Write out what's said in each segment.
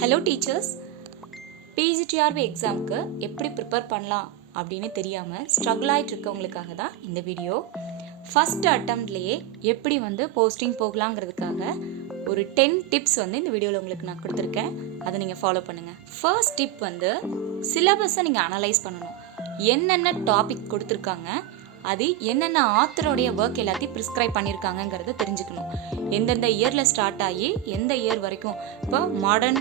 Hello teachers, PGTRB எக்ஸாமுக்கு எப்படி prepare பண்ணலாம் அப்படின்னு தெரியாமல் ஸ்ட்ரகிள் ஆகிட்டு இருக்கவங்களுக்காக தான் இந்த வீடியோ. ஃபஸ்ட் அட்டம்ப்ட்லேயே எப்படி போஸ்டிங் போகலாங்கிறதுக்காக ஒரு 10 டிப்ஸ் இந்த வீடியோவில் உங்களுக்கு நான் கொடுத்துருக்கேன். அதை நீங்கள் ஃபாலோ பண்ணுங்கள். ஃபர்ஸ்ட் டிப் சிலபஸை நீங்கள் அனலைஸ் பண்ணணும். என்னென்ன டாபிக் கொடுத்துருக்காங்க, அது என்னென்ன ஆத்தரோடைய ஒர்க் எல்லாத்தையும் ப்ரிஸ்கிரைப் பண்ணியிருக்காங்கங்கிறத தெரிஞ்சுக்கணும். எந்தெந்த இயரில் ஸ்டார்ட் ஆகி எந்த இயர் வரைக்கும், இப்போ மாடர்ன்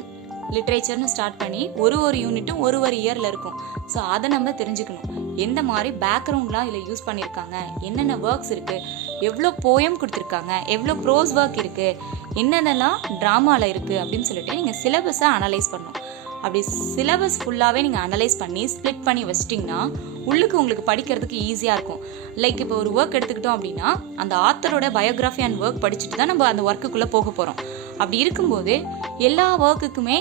லிட்ரேச்சர்னு ஸ்டார்ட் பண்ணி ஒரு யூனிட்டும் ஒரு இயரில் இருக்கும். ஸோ அதை நம்ம தெரிஞ்சுக்கணும். எந்த மாதிரி பேக்ரவுண்ட்லாம் இதில் யூஸ் பண்ணியிருக்காங்க, என்னென்ன ஒர்க்ஸ் இருக்குது, எவ்வளோ போயம் கொடுத்துருக்காங்க, எவ்வளோ ப்ரோஸ் ஒர்க் இருக்குது, என்னென்னலாம் ட்ராமாவில் இருக்குது அப்படின்னு சொல்லிட்டு நீங்கள் சிலபஸை அனலைஸ் பண்ணணும். அப்படி சிலபஸ் ஃபுல்லாகவே நீங்கள் அனலைஸ் பண்ணி ஸ்ப்ளிட் பண்ணி வச்சிட்டிங்கன்னா உள்ளுக்கு உங்களுக்கு படிக்கிறதுக்கு ஈஸியாக இருக்கும். லைக் இப்போ ஒரு ஒர்க் எடுத்துக்கிட்டோம் அப்படின்னா அந்த ஆத்தரோட பயோகிராஃபி அண்ட் ஒர்க் படிச்சுட்டு தான் நம்ம அந்த ஒர்க்குள்ளே போக போகிறோம். அப்படி இருக்கும்போது எல்லா ஒர்க்குக்குமே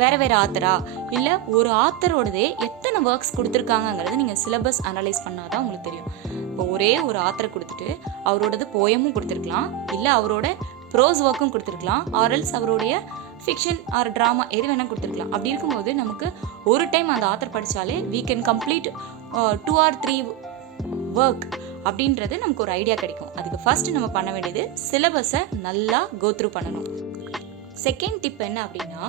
வேறு ஆத்தரா இல்லை ஒரு ஆத்தரோடதே எத்தனை ஒர்க்ஸ் கொடுத்துருக்காங்கங்கிறது நீங்கள் சிலபஸ் அனலைஸ் பண்ணால் தான் உங்களுக்கு தெரியும். இப்போ ஒரே ஒரு ஆத்தரை கொடுத்துட்டு அவரோடது போயமும் கொடுத்துருக்கலாம், இல்லை அவரோட ப்ரோஸ் ஒர்க்கும் கொடுத்துருக்கலாம், ஆர்எல்ஸ் அவருடைய ஃபிக்ஷன் ஆர் ட்ராமா எது வேணால் கொடுத்துருக்கலாம். அப்படி இருக்கும்போது நமக்கு ஒரு டைம் அந்த ஆத்தர் படித்தாலே we can complete 2 or 3 work அப்படின்றது நமக்கு ஒரு ஐடியா கிடைக்கும். அதுக்கு ஃபர்ஸ்ட் நம்ம பண்ண வேண்டியது சிலபஸை நல்லா கோத்ரூ பண்ணணும். செகண்ட் டிப் என்ன அப்படின்னா,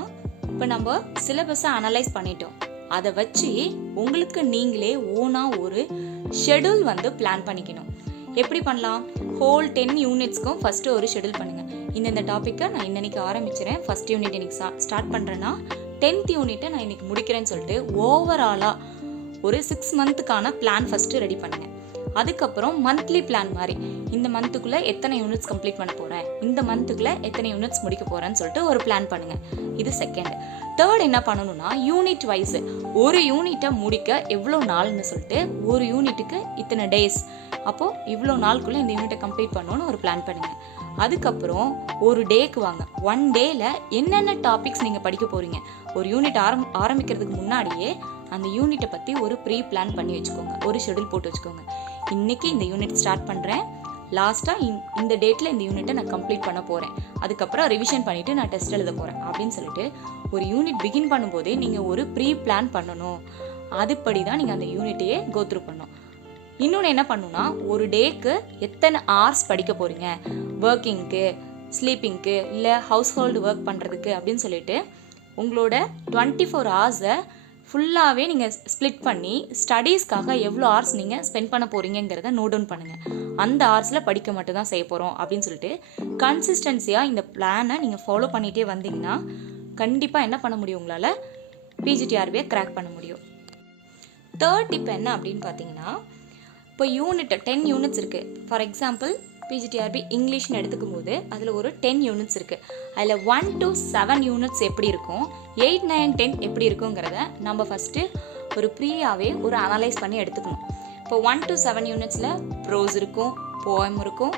இப்போ நம்ம சிலபஸை அனலைஸ் பண்ணிட்டோம், அதை வச்சு உங்களுக்கு நீங்களே ஓனாக ஒரு ஷெடியூல் பிளான் பண்ணிக்கணும். எப்படி பண்ணலாம்? ஹோல் 10 யூனிட்ஸ்க்கும் ஃபஸ்ட்டு ஒரு ஷெடியூல் பண்ணுங்கள். இந்த டாப்பிக்கை நான் இன்னைக்கு ஆரம்பிச்சிடறேன், ஃபஸ்ட் யூனிட் இன்னைக்கு ஸ்டார்ட் பண்ணுறேன்னா 10th யூனிட்டை நான் இன்னைக்கு முடிக்கிறேன்னு சொல்லிட்டு ஓவராலாக ஒரு 6 மந்த்துக்கான பிளான் ஃபஸ்ட்டு ரெடி பண்ணுங்கள். அதுக்கப்புறம் மந்த்லி பிளான் மாதிரி இந்த மந்த்துக்குள்ளே எத்தனை யூனிட்ஸ் கம்ப்ளீட் பண்ண போகிறேன், இந்த மந்த்துக்குள்ளே எத்தனை யூனிட்ஸ் முடிக்க போகிறேன்னு சொல்லிட்டு ஒரு பிளான் பண்ணுங்கள். இது செகண்ட். தேர்ட் என்ன பண்ணணும்னா, யூனிட் வைஸ் ஒரு யூனிட்டை முடிக்க எவ்வளோ நாள்னு சொல்லிட்டு ஒரு யூனிட்டுக்கு இத்தனை டேஸ், அப்போது இவ்வளோ நாளுக்குள்ளே இந்த யூனிட்டை கம்ப்ளீட் பண்ணணும்னு ஒரு பிளான் பண்ணுங்கள். அதுக்கப்புறம் ஒரு டேக்கு வாங்க. 1 டேயில் என்னென்ன டாபிக்ஸ் நீங்கள் படிக்க போகிறீங்க, ஒரு யூனிட் ஆரம்பிக்கிறதுக்கு முன்னாடியே அந்த யூனிட்டை பற்றி ஒரு ப்ரீ பிளான் பண்ணி வச்சுக்கோங்க, ஒரு ஷெடியூல் போட்டு வச்சுக்கோங்க. இன்றைக்கி இந்த யூனிட் ஸ்டார்ட் பண்ணுறேன், லாஸ்ட்டாக இந்த டேட்டில் இந்த யூனிட்டை நான் கம்ப்ளீட் பண்ண போகிறேன், அதுக்கப்புறம் ரிவிஷன் பண்ணிவிட்டு நான் டெஸ்ட் எழுத போகிறேன் அப்படின்னு சொல்லிட்டு ஒரு யூனிட் பிகின் பண்ணும்போதே நீங்கள் ஒரு ப்ரீ பிளான் பண்ணணும். அதுபடி தான் நீங்கள் அந்த யூனிட்டையே கோத்ரூ பண்ணணும். இன்னொன்று என்ன பண்ணணும்னா, ஒரு டேக்கு எத்தனை ஹார்ஸ் படிக்க போகிறீங்க, ஒர்க்கிங்க்கு, ஸ்லீப்பிங்க்கு, இல்லை ஹவுஸ் ஹோல்டு ஒர்க் பண்ணுறதுக்கு அப்படின்னு சொல்லிட்டு உங்களோட 24 ஹார்ஸை ஃபுல்லாகவே நீங்கள் ஸ்ப்ளிட் பண்ணி ஸ்டடீஸ்க்காக எவ்வளோ ஹார்ஸ் நீங்கள் ஸ்பெண்ட் பண்ண போகிறீங்கிறத நோட் டவுன் பண்ணுங்கள். அந்த ஹார்ஸில் படிக்க மட்டும் தான் செய்ய போகிறோம் அப்படின்னு சொல்லிட்டு கன்சிஸ்டன்சியாக இந்த பிளானை நீங்கள் ஃபாலோ பண்ணிகிட்டே வந்தீங்கன்னா கண்டிப்பாக என்ன பண்ண முடியும், உங்களால் பிஜிடிஆர்பியை கிராக் பண்ண முடியும். தேர்ட் டிப் என்ன அப்படின்னு பார்த்தீங்கன்னா, இப்போ யூனிட் 10 யூனிட்ஸ் இருக்குது. ஃபார் எக்ஸாம்பிள் பிஜிடிஆர்பி இங்கிலீஷ்னு எடுத்துக்கும் போது அதில் ஒரு 10 யூனிட்ஸ் இருக்குது. அதில் 1 to 7 யூனிட்ஸ் எப்படி இருக்கும், 8, 9, 10 எப்படி இருக்குங்கிறத நம்ம ஃபஸ்ட்டு ஒரு ப்ரீயாகவே ஒரு அனலைஸ் பண்ணி எடுத்துக்கணும். இப்போ 1 to 7 யூனிட்ஸில் ப்ரோஸ் இருக்கும், போயம் இருக்கும்,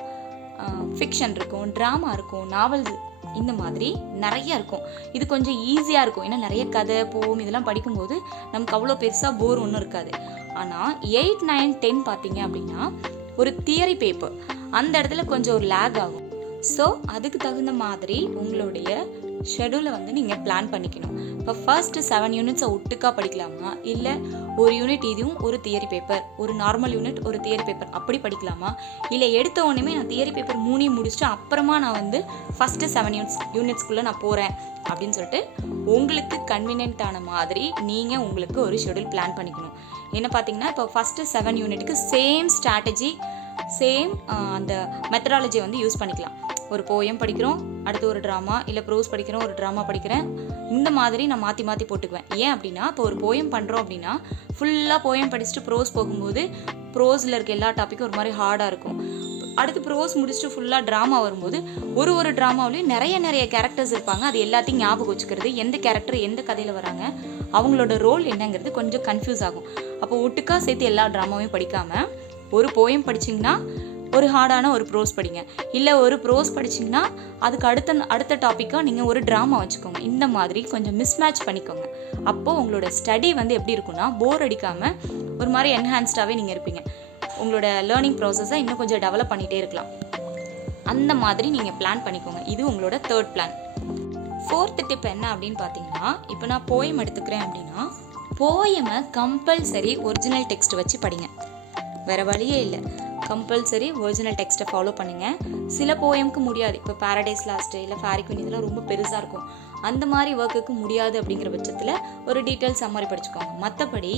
ஃபிக்ஷன் இருக்கும், ட்ராமா இருக்கும், நாவல்ஸ், இந்த மாதிரி நிறைய இருக்கும். இது கொஞ்சம் ஈஸியாக இருக்கும், ஏன்னா நிறைய கதை, போம் இதெல்லாம் படிக்கும்போது நமக்கு அவ்வளோ பெருசாக போர் ஒன்றும் இருக்காது. ஆனால் 8, 9, 10 பார்த்தீங்க அப்படின்னா ஒரு தியரி பேப்பர், அந்த இடத்துல கொஞ்சம் ஒரு லேக் ஆகும். ஸோ அதுக்கு தகுந்த மாதிரி உங்களுடைய ஷெடியூலை நீங்கள் பிளான் பண்ணிக்கணும். இப்போ ஃபர்ஸ்ட்டு 7 யூனிட்ஸை ஒட்டுக்கா படிக்கலாமா, இல்லை ஒரு யூனிட் இதுவும் ஒரு தியரி பேப்பர், ஒரு நார்மல் யூனிட் ஒரு தியரி பேப்பர் அப்படி படிக்கலாமா, இல்லை எடுத்த உடனே நான் தியரி பேப்பர் 3 முடிச்சுட்டு அப்புறமா நான் ஃபஸ்ட்டு 7 யூனிட்ஸ்குள்ளே நான் போகிறேன் அப்படின்னு சொல்லிட்டு உங்களுக்கு கன்வீனியன்ட்டான மாதிரி நீங்கள் உங்களுக்கு ஒரு ஷெடியூல் பிளான் பண்ணிக்கணும். என்ன பார்த்தீங்கன்னா, இப்போ ஃபஸ்ட்டு 7 யூனிட்டுக்கு சேம் ஸ்ட்ராட்டஜி, சேம் அந்த மெத்தடாலஜி யூஸ் பண்ணிக்கலாம். ஒரு போயம் படிக்கிறோம், அடுத்து ஒரு ட்ராமா, இல்லை ப்ரோஸ் படிக்கிறோம், ஒரு ட்ராமா படிக்கிறேன், இந்த மாதிரி நான் மாற்றி போட்டுக்குவேன். ஏன் அப்படின்னா, இப்போ ஒரு போயம் பண்ணுறோம் அப்படின்னா ஃபுல்லாக போயம் படிச்சுட்டு ப்ரோஸ் போகும்போது ப்ரோஸில் இருக்க எல்லா டாப்பிக்கும் ஒரு மாதிரி ஹார்டாக இருக்கும். அடுத்து ப்ரோஸ் முடிச்சுட்டு ஃபுல்லாக ட்ராமா வரும்போது ஒரு ட்ராமாவிலையும் நிறைய கேரக்டர்ஸ் இருப்பாங்க, அது எல்லாத்தையும் ஞாபகம் வச்சுக்கிறது, எந்த கேரக்டர் எந்த கதையில் வராங்க, அவங்களோட ரோல் என்னங்கிறது கொஞ்சம் கன்ஃபியூஸ் ஆகும். அப்போ ஒட்டுக்கா சேர்த்து எல்லா ட்ராமாவையும் படிக்காமல் ஒரு போயம் படிச்சிங்கன்னா ஒரு ஹார்டான ஒரு ப்ரோஸ் படிங்க, இல்லை ஒரு ப்ரோஸ் படிச்சிங்கன்னா அதுக்கு அடுத்த டாப்பிக்காக நீங்கள் ஒரு ட்ராமா வச்சுக்கோங்க. இந்த மாதிரி கொஞ்சம் மிஸ்மேட்ச் பண்ணிக்கோங்க. அப்போது உங்களோட ஸ்டடி எப்படி இருக்குன்னா, போர் அடிக்காமல் ஒரு மாதிரி என்ஹான்ஸ்டாகவே நீங்கள் இருப்பீங்க. உங்களோட லேர்னிங் ப்ராசஸை இன்னும் கொஞ்சம் டெவலப் பண்ணிகிட்டே இருக்கலாம். அந்த மாதிரி நீங்கள் பிளான் பண்ணிக்கோங்க. இது உங்களோட தேர்ட் பிளான். ஃபோர்த் டிப் என்ன அப்படின்னு பார்த்தீங்கன்னா, இப்போ நான் போயம் எடுத்துக்கிறேன் அப்படின்னா போயமை கம்பல்சரி ஒரிஜினல் டெக்ஸ்ட் வச்சு படிங்க. வேறு வழியே இல்லை, கம்பல்சரி ஒரிஜினல் டெக்ஸ்ட்டை ஃபாலோ பண்ணுங்கள். சில போயமுக்கு முடியாது, இப்போ பாரடைஸ் லாஸ்ட்டு இல்லை ஃபேரி குயின் இதெல்லாம் ரொம்ப பெருசாக இருக்கும். அந்த மாதிரி ஒர்க்குக்கு முடியாது அப்படிங்கிற பட்சத்தில் ஒரு டீட்டெயில் சம்மரி படிச்சுக்கோங்க. மற்றபடி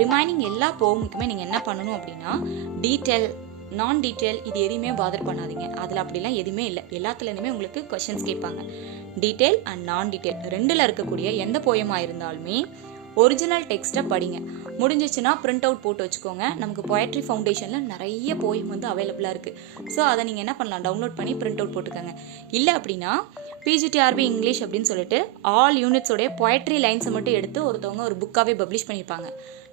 ரிமைனிங் எல்லா போயமுக்குமே நீங்கள் என்ன பண்ணணும் அப்படின்னா டீட்டெயில், நான் டீட்டெயில் இது எதுவுமே பாதர் பண்ணாதீங்க. அதில் அப்படிலாம் எதுவுமே இல்லை. எல்லாத்துலேயுமே உங்களுக்கு கொஷின்ஸ் கேட்பாங்க. டீட்டெயில் அண்ட் நான் டீட்டெயில் ரெண்டில் இருக்கக்கூடிய எந்த போயமாக இருந்தாலுமே ஒரிஜினல் டெக்ஸ்ட்டை படிங்க. முடிஞ்சிச்சுன்னா பிரிண்ட் அவுட் போட்டு வச்சுக்கோங்க. நமக்கு பொயட்ரி ஃபவுண்டேஷனில் நிறைய போயம் வந்து அவைலபிளாக இருக்குது. ஸோ அதை நீங்கள் என்ன பண்ணலாம், டவுன்லோட் பண்ணி பிரிண்ட் அவுட் போட்டுக்கோங்க. இல்லை அப்படின்னா PGTRB இங்கிலீஷ் அப்படின்னு சொல்லிட்டு ஆல் யூனிட்ஸோடைய பொயட்ரி லைன்ஸை மட்டும் எடுத்து ஒருத்தவங்க ஒரு புக்காகவே பப்ளிஷ் பண்ணியிருப்பாங்க.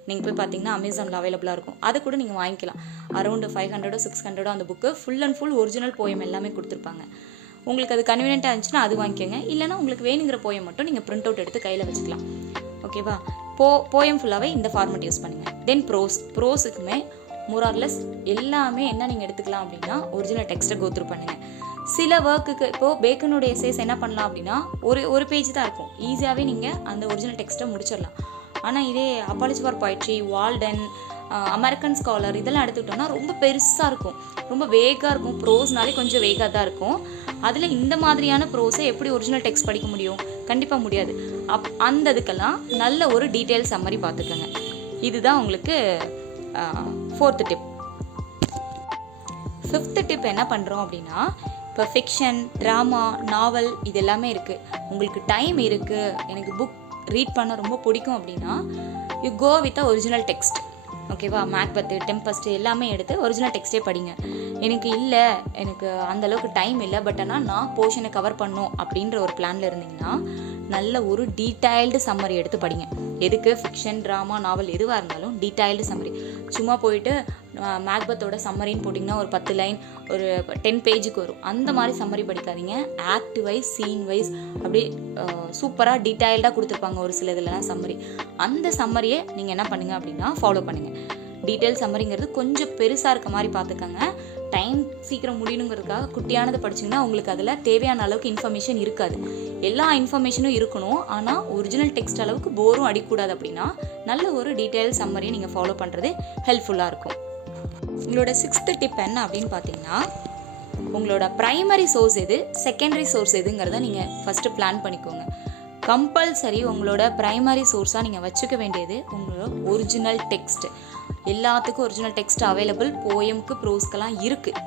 நீங்கள் போய் பார்த்தீங்கன்னா அமேசானில் அவைலபிளாக இருக்கும். அதை கூட நீங்கள் வாங்கிக்கலாம். அரௌண்ட் 500 600 அந்த book full and full original poem எல்லாமே கொடுத்துருப்பாங்க. உங்களுக்கு அது கன்வீனியண்ட்டாக இருந்துச்சுன்னா அது வாங்கிக்கோங்க. இல்லைனா உங்களுக்கு வேணுங்கிற போயம் மட்டும் நீங்கள் பிரிண்ட் அவுட் எடுத்து கையில் வச்சுக்கலாம். ஓகேவா? போயம் ஃபுல்லாகவே இந்த ஃபார்மெட் யூஸ் பண்ணுங்கள். தென் ப்ரோஸுக்குமே மோரார்லெஸ் எல்லாமே என்ன நீங்கள் எடுத்துக்கலாம் அப்படின்னா ஒரிஜினல் டெக்ஸ்ட்டை கோத்ரூ பண்ணுங்கள். சில ஒர்க்குக்கு இப்போது பேக்கனுடைய எஸ்ஸேஸ் என்ன பண்ணலாம் அப்படின்னா ஒரு பேஜ் தான் இருக்கும். ஈஸியாகவே நீங்கள் அந்த ஒரிஜினல் டெக்ஸ்ட்டை முடிச்சிடலாம். ஆனால் இதே apology for poetry, Walton, American scholar இதெல்லாம் எடுத்துக்கிட்டோம்னா ரொம்ப பெருசாக இருக்கும், ரொம்ப வேகாக இருக்கும். ப்ரோஸ்னாலே கொஞ்சம் வேகாக தான் இருக்கும். அதில் இந்த மாதிரியான ப்ரோஸை எப்படி ஒரிஜினல் டெக்ஸ்ட் படிக்க முடியும்? கண்டிப்பாக முடியாது. அந்த இதுக்கெல்லாம் நல்ல ஒரு டீட்டெயில் சம்மரி பார்த்துக்கோங்க. இதுதான் உங்களுக்கு ஃபோர்த்து டிப். ஃபிஃப்த்து டிப் என்ன பண்ணுறோம் அப்படின்னா, இப்போ ஃபிக்ஷன், ட்ராமா, நாவல் இது எல்லாமே இருக்குது. உங்களுக்கு டைம் இருக்குது, எனக்கு புக் ரீட் பண்ண ரொம்ப பிடிக்கும் அப்படின்னா you go with a original text. ஓகேவா? மேக்பெத்து, டெம்பஸ்ட்டு எல்லாமே எடுத்து ஒரிஜினல் டெக்ஸ்ட்டே படிங்க. எனக்கு அந்தளவுக்கு டைம் இல்லை, பட் ஆனால் நான் போர்ஷனை கவர் பண்ணோம் அப்படின்ற ஒரு பிளானில் இருந்தீங்கன்னா நல்ல ஒரு டீட்டெயில்டு சம்மரி எடுத்து படிங்க. எதுக்கு? ஃபிக்ஷன், ட்ராமா, நாவல் எதுவாக இருந்தாலும் டீட்டெயில்டு சம்மரி. சும்மா போயிட்டு மேக்பத்தோட சம்மரின்னு போட்டிங்கன்னா ஒரு 10 லைன், ஒரு 10 பேஜுக்கு வரும். அந்த மாதிரி சம்மரி படிக்காதீங்க. ஆக்ட் வைஸ், சீன் வைஸ் அப்படியே சூப்பராக டீட்டெயில்டாக கொடுத்துருப்பாங்க ஒரு சில இதெல்லாம் சம்மரி. அந்த சம்மரியை நீங்கள் என்ன பண்ணுங்கள் அப்படின்னா ஃபாலோ பண்ணுங்கள். டீட்டெயில் சம்மரிங்கிறது கொஞ்சம் பெருசாக இருக்க மாதிரி பார்த்துக்கோங்க. டைம் சீக்கிரம் முடியணுங்கிறதுக்காக குட்டியானதை படிச்சிங்கன்னா உங்களுக்கு அதில் தேவையான அளவுக்கு இன்ஃபர்மேஷன் இருக்காது. எல்லா இன்ஃபர்மேஷனும் இருக்கணும், ஆனால் ஒரிஜினல் டெக்ஸ்ட் அளவுக்கு போரும் அடிக்கூடாது. அப்படின்னா நல்ல ஒரு டீட்டெயில் சம்மரியை நீங்கள் ஃபாலோ பண்ணுறது ஹெல்ப்ஃபுல்லாக இருக்கும். உங்களோட 6th டிப் என்ன அப்படின்னு பார்த்தீங்கன்னா, உங்களோட ப்ரைமரி சோர்ஸ் எது, செகண்டரி சோர்ஸ் எதுங்கிறத நீங்கள் ஃபஸ்ட்டு பிளான் பண்ணிக்கோங்க. கம்பல்சரி உங்களோட ப்ரைமரி சோர்ஸாக நீங்கள் வச்சுக்க வேண்டியது உங்களோட ஒரிஜினல் டெக்ஸ்ட்டு. எல்லாத்துக்கும் ஒரிஜினல் டெக்ஸ்ட் அவைலபிள். போயமுக்கு, ப்ரோஸ்க்கெல்லாம் இருக்குது,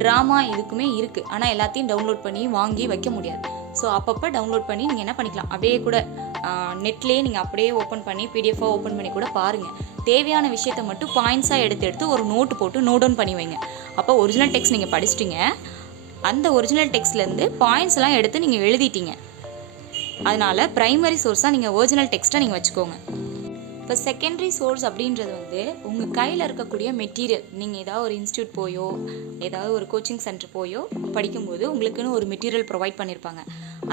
ட்ராமா இதுக்குமே இருக்குது. ஆனால் எல்லாத்தையும் டவுன்லோட் பண்ணி வாங்கி வைக்க முடியாது. ஸோ அப்பப்போ டவுன்லோட் பண்ணி நீங்கள் என்ன பண்ணிக்கலாம், அப்படியே கூட நெட்லேயே நீங்கள் அப்படியே ஓப்பன் பண்ணி பிடிஎஃபாக ஓப்பன் பண்ணி கூட பாருங்கள். தேவையான விஷயத்த மட்டும் பாயிண்ட்ஸாக எடுத்து ஒரு நோட்டு போட்டு நோட் டவுன் பண்ணி வைங்க. அப்போ ஒரிஜினல் டெக்ஸ்ட் நீங்கள் படிச்சிட்டிங்க, அந்த ஒரிஜினல் டெக்ஸ்ட்லேருந்து பாயிண்ட்ஸ் எல்லாம் எடுத்து நீங்கள் எழுதிட்டீங்க. அதனால் ப்ரைமரி சோர்ஸாக நீங்கள் ஒரிஜினல் டெக்ஸ்ட்டை நீங்கள் வச்சுக்கோங்க. இப்போ செகண்டரி சோர்ஸ் அப்படின்றது வந்து உங்கள் கையில் இருக்கக்கூடிய மெட்டீரியல். நீங்கள் ஏதாவது ஒரு இன்ஸ்டியூட் போயோ ஏதாவது ஒரு கோச்சிங் சென்டர் போயோ படிக்கும்போது உங்களுக்குன்னு ஒரு மெட்டீரியல் ப்ரொவைட் பண்ணியிருப்பாங்க.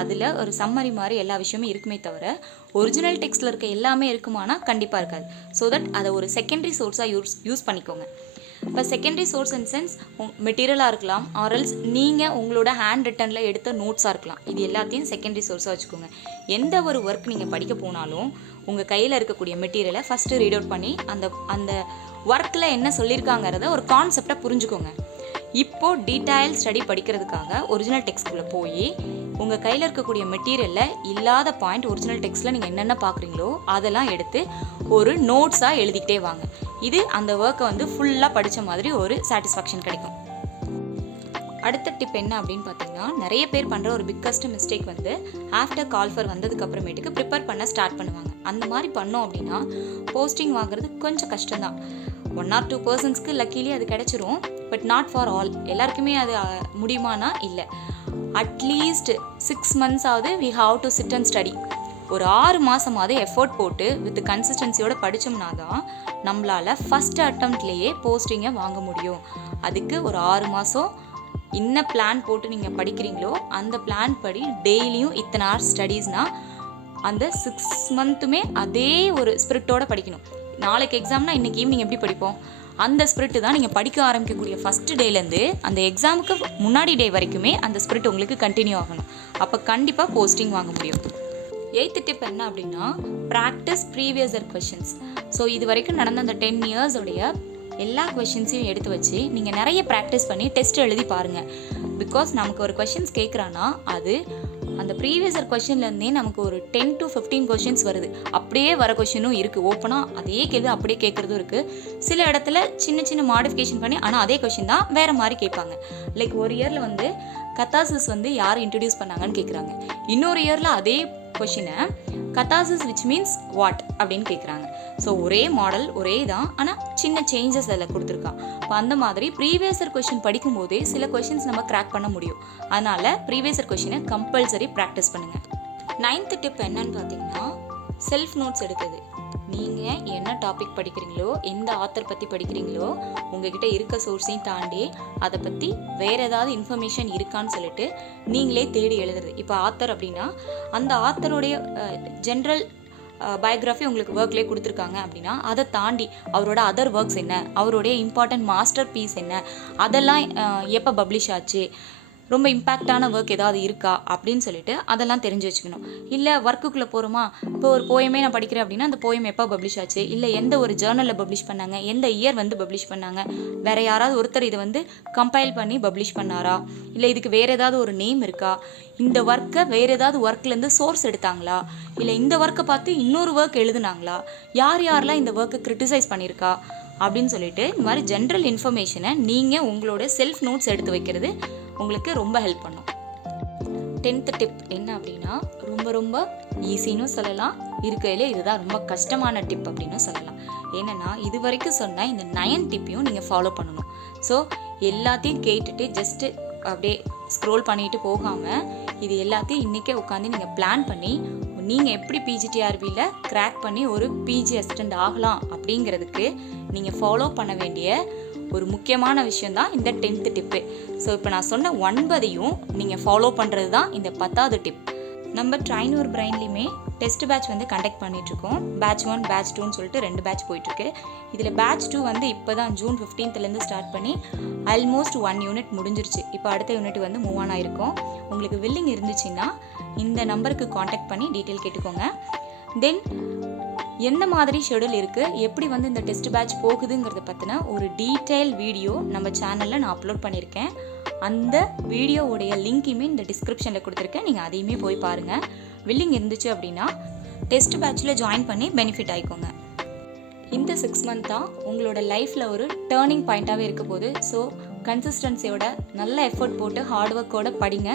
அதில் ஒரு சம்மரி மாதிரி எல்லா விஷயமும் இருக்குமே தவிர ஒரிஜினல் டெக்ஸ்ட்டில் இருக்க எல்லாமே இருக்குமானா கண்டிப்பாக இருக்காது. ஸோ தட் அதை ஒரு செகண்டரி சோர்ஸாக யூஸ் பண்ணிக்கோங்க. இப்போ செகண்டரி சோர்ஸ் இன் சென்ஸ் மெட்டீரியலாக இருக்கலாம், ஆர்எல்ஸ் நீங்கள் உங்களோட ஹேண்ட் ரிட்டனில் எடுத்த நோட்ஸாக இருக்கலாம். இது எல்லாத்தையும் செகண்டரி சோர்ஸாக வச்சுக்கோங்க. எந்த ஒரு ஒர்க் நீங்கள் படிக்க போனாலும் உங்கள் கையில் இருக்கக்கூடிய மெட்டீரியலை ஃபஸ்ட்டு ரீட் அவுட் பண்ணி அந்த ஒர்க்கில் என்ன சொல்லியிருக்காங்கிறத ஒரு கான்செப்டை புரிஞ்சுக்கோங்க. இப்போது டீட்டெயில் ஸ்டடி படிக்கிறதுக்காக ஒரிஜினல் டெக்ஸ்ட்குள்ளே போய் உங்கள் கையில் இருக்கக்கூடிய மெட்டீரியலில் இல்லாத பாயிண்ட் ஒரிஜினல் டெக்ஸ்ட்டில் நீங்கள் என்னென்ன பார்க்குறீங்களோ அதெல்லாம் எடுத்து ஒரு நோட்ஸாக எழுதிக்கிட்டே வாங்க. இது அந்த ஒர்க்கை வந்து ஃபுல்லாக படித்த மாதிரி ஒரு சாட்டிஸ்ஃபேக்ஷன் கிடைக்கும். அடுத்த டிப் என்ன அப்படின்னு பார்த்தீங்கன்னா, நிறைய பேர் பண்ணுற ஒரு பிக்கஸ்ட் மிஸ்டேக் வந்து ஆஃப்டர் கால்ஃபர் வந்ததுக்கு அப்புறமேட்டுக்கு ப்ரிப்பேர் பண்ண ஸ்டார்ட் பண்ணுவாங்க. அந்த மாதிரி பண்ணோம் அப்படின்னா போஸ்டிங் வாங்குறது கொஞ்சம் கஷ்டம்தான். 1 or 2 பர்சன்ஸ்க்கு லக்கிலி அது கிடைச்சிரும், பட் நாட் ஃபார் ஆல். எல்லாருக்குமே அது முடியுமானா இல்லை. At least 6 months we have to sit and study. ஒரு 6 மாதமாவது எஃபோர்ட் போட்டு வித் கன்சிஸ்டன்சியோடு படித்தோம்னா தான் நம்மளால் ஃபஸ்ட் அட்டம்ப்ட்லேயே போஸ்டிங்கை வாங்க முடியும். அதுக்கு ஒரு 6 மாதம் என்ன பிளான் போட்டு நீங்கள் படிக்கிறீங்களோ அந்த பிளான் படி டெய்லியும் இத்தனை ஹவர்ஸ் ஸ்டடீஸ்னால் அந்த 6 monthமே அதே ஒரு ஸ்பிரிட்டோடு படிக்கணும். நாளைக்கு எக்ஸாம்னா இன்றைக்கி ஈவினிங் எப்படி படிப்போம்? அந்த ஸ்பிரிட்டு தான் நீங்கள் படிக்க ஆரம்பிக்கக்கூடிய ஃபஸ்ட்டு டேலேருந்து அந்த எக்ஸாமுக்கு முன்னாடி டே வரைக்குமே அந்த ஸ்பிரிட் உங்களுக்கு கண்டினியூ ஆகணும். அப்போ கண்டிப்பாக போஸ்டிங் வாங்க முடியும். 8th டிப் என்ன அப்படின்னா, practice previous year questions. So இது வரைக்கும் நடந்த அந்த 10 இயர்ஸோடைய எல்லா கொஷின்ஸையும் எடுத்து வச்சு நீங்கள் நிறைய ப்ராக்டிஸ் பண்ணி டெஸ்ட் எழுதி பாருங்கள். பிகாஸ் நமக்கு ஒரு கொஷின்ஸ் கேட்குறான்னா அது அந்த ப்ரீவியஸ் இயர் கொஷின்லேருந்தே நமக்கு ஒரு 10 to 15 கொஷின்ஸ் வருது. அப்படியே வர கொஷினும் இருக்குது. ஓப்பனாக அதே கேள்வி அப்படியே கேட்குறதும் இருக்குது. சில இடத்துல சின்ன சின்ன மாடிஃபிகேஷன் பண்ணி ஆனால் அதே கொஷின் தான் வேறு மாதிரி கேட்பாங்க. லைக் ஒரு இயரில் வந்து கத்தாசிஸ் வந்து யார் இன்ட்ரடியூஸ் பண்ணாங்கன்னு கேட்குறாங்க. இன்னொரு இயரில் அதே கொஷினை கத்தாசிஸ் விச் மீன்ஸ் வாட் அப்படின்னு கேட்குறாங்க. ஸோ ஒரே மாடல் ஒரே தான், ஆனால் சின்ன சேஞ்சஸ் அதில் கொடுத்துருக்கான். இப்போ அந்த மாதிரி ப்ரீவியஸ் இயர் கொஷின் படிக்கும்போதே சில கொஷின்ஸ் நம்ம கிராக் பண்ண முடியும். அதனால் ப்ரீவியஸ் இயர் கொஷினை கம்பல்சரி ப்ராக்டிஸ் பண்ணுங்கள். 9th டிப் என்னன்னு பார்த்தீங்கன்னா, செல்ஃப் நோட்ஸ் எடுக்கிறது. நீங்கள் என்ன டாபிக் படிக்கிறீங்களோ, எந்த ஆத்தர் பற்றி படிக்கிறீங்களோ, உங்ககிட்ட இருக்க சோர்ஸையும் தாண்டி அதை பற்றி வேறு ஏதாவது இன்ஃபர்மேஷன் இருக்கான்னு சொல்லிட்டு நீங்களே தேடி எழுதுறது. இப்போ ஆத்தர் அப்படின்னா அந்த ஆத்தருடைய ஜென்ரல் பயோகிராஃபி உங்களுக்கு ஒர்க்லேயே கொடுத்துருக்காங்க அப்படின்னா அதை தாண்டி அவரோட அதர் ஒர்க்ஸ் என்ன, அவருடைய இம்பார்ட்டன்ட் மாஸ்டர் பீஸ் என்ன, அதெல்லாம் எப்போ பப்ளிஷ் ஆச்சு, ரொம்ப இம்பேக்டான ஒர்க் ஏதாவது இருக்கா அப்படின்னு சொல்லிட்டு அதெல்லாம் தெரிஞ்சு வச்சுக்கணும். இல்லை ஒர்க்குள்ளே போகிறோமா, இப்போ ஒரு போயமே நான் படிக்கிறேன் அப்படின்னா அந்த போயம் எப்போ பப்ளிஷ் ஆச்சு, இல்லை எந்த ஒரு ஜேர்னலில் பப்ளிஷ் பண்ணாங்க, எந்த இயர் வந்து பப்ளிஷ் பண்ணாங்க, வேறு யாராவது ஒருத்தர் இதை வந்து கம்பைல் பண்ணி பப்ளிஷ் பண்ணாரா, இல்லை இதுக்கு வேறு ஏதாவது ஒரு நேம் இருக்கா, இந்த ஒர்க்கை வேறு ஏதாவது ஒர்க்லேருந்து சோர்ஸ் எடுத்தாங்களா, இல்லை இந்த ஒர்க்கை பார்த்து இன்னொரு ஒர்க் எழுதுனாங்களா, யார் யாரெல்லாம் இந்த ஒர்க்கை கிரிட்டிசைஸ் பண்ணியிருக்கா அப்படின்னு சொல்லிட்டு இந்த மாதிரி ஜென்ரல் இன்ஃபர்மேஷனை நீங்கள் உங்களோட செல்ஃப் நோட்ஸ் எடுத்து வைக்கிறது உங்களுக்கு ரொம்ப ஹெல்ப் பண்ணும். 10th டிப் என்ன அப்படின்னா, ரொம்ப ரொம்ப ஈஸின்னு சொல்லலாம், இருக்கையிலே இதுதான் ரொம்ப கஷ்டமான டிப் அப்படின்னு சொல்லலாம். ஏன்னா இது வரைக்கும் சொன்ன இந்த 9 டிப்பையும் நீங்கள் ஃபாலோ பண்ணணும். ஸோ எல்லாத்தையும் கேட்டுட்டு ஜஸ்ட்டு அப்படியே ஸ்க்ரோல் பண்ணிட்டு போகாமல் இது எல்லாத்தையும் இன்றைக்கே உட்காந்து நீங்கள் பிளான் பண்ணி நீங்கள் எப்படி PGTRBயில் கிராக் பண்ணி ஒரு பிஜி அசிஸ்டண்ட் ஆகலாம் அப்படிங்கிறதுக்கு நீங்கள் ஃபாலோ பண்ண வேண்டிய ஒரு முக்கியமான விஷயந்தான் இந்த 10th டிப்பு. ஸோ இப்போ நான் சொன்ன 9ஐயும் நீங்கள் ஃபாலோ பண்ணுறது தான் இந்த 10வது டிப். நம்ம ட்ரைன் யுவர் பிரைன்லையுமே டெஸ்ட் பேட்ச் வந்து கண்டக்ட் பண்ணிகிட்ருக்கோம். பேட்ச் 1 பேட்ச் 2ன்னு சொல்லிட்டு 2 பேட்ச் போயிட்டுருக்கு. இதில் பேட்ச் 2 வந்து இப்போ தான் June 15th ஸ்டார்ட் பண்ணி ஆல்மோஸ்ட் 1 யூனிட் முடிஞ்சிருச்சு. இப்போ அடுத்த யூனிட் வந்து மூவ் ஆன் ஆகிருக்கும். உங்களுக்கு வில்லிங் இருந்துச்சுன்னா இந்த நம்பருக்கு காண்டாக்ட் பண்ணி டீட்டெயில் கேட்டுக்கோங்க. தென் எந்த மாதிரி ஷெடியூல் இருக்குது, எப்படி வந்து இந்த டெஸ்ட் பேட்ச் போகுதுங்கிறத பற்றின ஒரு டீட்டெயில் வீடியோ நம்ம சேனலில் நான் அப்லோட் பண்ணியிருக்கேன். அந்த வீடியோவுடைய லிங்க்குமே இந்த டிஸ்கிரிப்ஷனில் கொடுத்துருக்கேன். நீங்கள் அதையுமே போய் பாருங்கள். வில்லிங் இருந்துச்சு அப்படின்னா டெஸ்ட் பேட்சில் ஜாயின் பண்ணி பெனிஃபிட் ஆகிக்கோங்க. இந்த 6 month தான் உங்களோட லைஃப்பில் ஒரு டேர்னிங் பாயிண்ட்டாகவே இருக்க போகுது. ஸோ கன்சிஸ்டன்சியோட நல்ல எஃபர்ட் போட்டு ஹார்ட் ஒர்க்கோட படிங்க.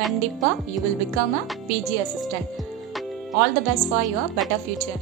கண்டிப்பாக you will become a PG assistant. All the best for your better future.